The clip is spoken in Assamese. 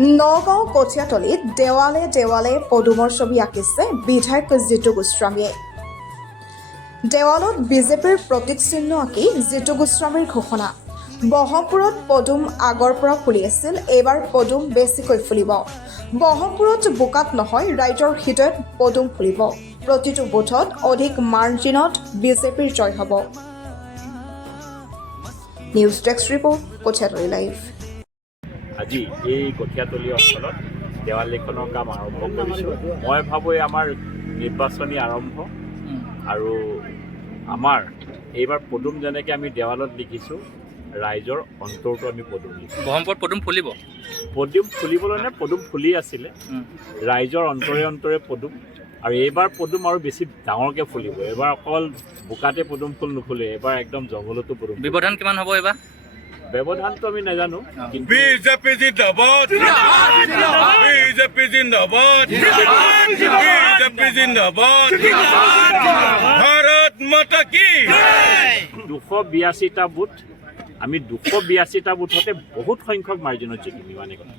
নগাঁও কঠীয়াতলীত দেৱালে দেৱালে পদুমৰ ছবি আঁকিছে বিধায়ক জিতু গোস্বামীয়ে। দেৱালত বিজেপিৰ প্ৰতীক চিহ্ন আঁকি জিতু গোস্বামীৰ ঘোষণা। বহমপুৰত পদুম আগৰ পৰা ফুলি আছিল, এইবাৰ পদুম বেছিকৈ ফুলিব। বহমপুৰত বোকাত নহয়, ৰাইজৰ হৃদয়ত পদুম ফুলিব। প্ৰতিটো বুথত অধিক মাৰ্জিনত বিজেপিৰ জয় হ'ব। News desk report, Kathiatoli live. আজি এই কঠীয়াতলী অঞ্চলত দেৱাল লেখনৰ কাম আৰম্ভ কৰিছোঁ। মই ভাবোঁ আমাৰ নিৰ্বাচনী আৰম্ভ আৰু আমাৰ এইবাৰ পদুম যেনেকৈ আমি দেৱালত লিখিছোঁ, ৰাইজৰ অন্তৰটো আমি পদুম লিখিছোঁ। বহমপুৰত পদুম ফুলিব? পদুম ফুলিবলৈ নে পদুম ফুলি আছিলে, ৰাইজৰ অন্তৰে অন্তৰে পদুম। আৰু এইবাৰ পদুম আৰু বেছি ডাঙৰকৈ ফুলিব। এইবাৰ অকল বোকাতে পদুম ফুল নুফুলে, এইবাৰ একদম জংঘলতো পদুম। ব্যৱধান কিমান হ'ব এইবাৰ? ব্যৱধানটো আমি নাজানো, কিন্তু বিজেপি জিন্দাবাদ, বিজেপি জিন্দাবাদ, বিজেপি জিন্দাবাদ, ভাৰত মাতা কি। 282টা বুথ, আমি 282টা বুথতে বহুত সংখ্যক মাৰ্জিনত জিকিম, ইমানেই কথা।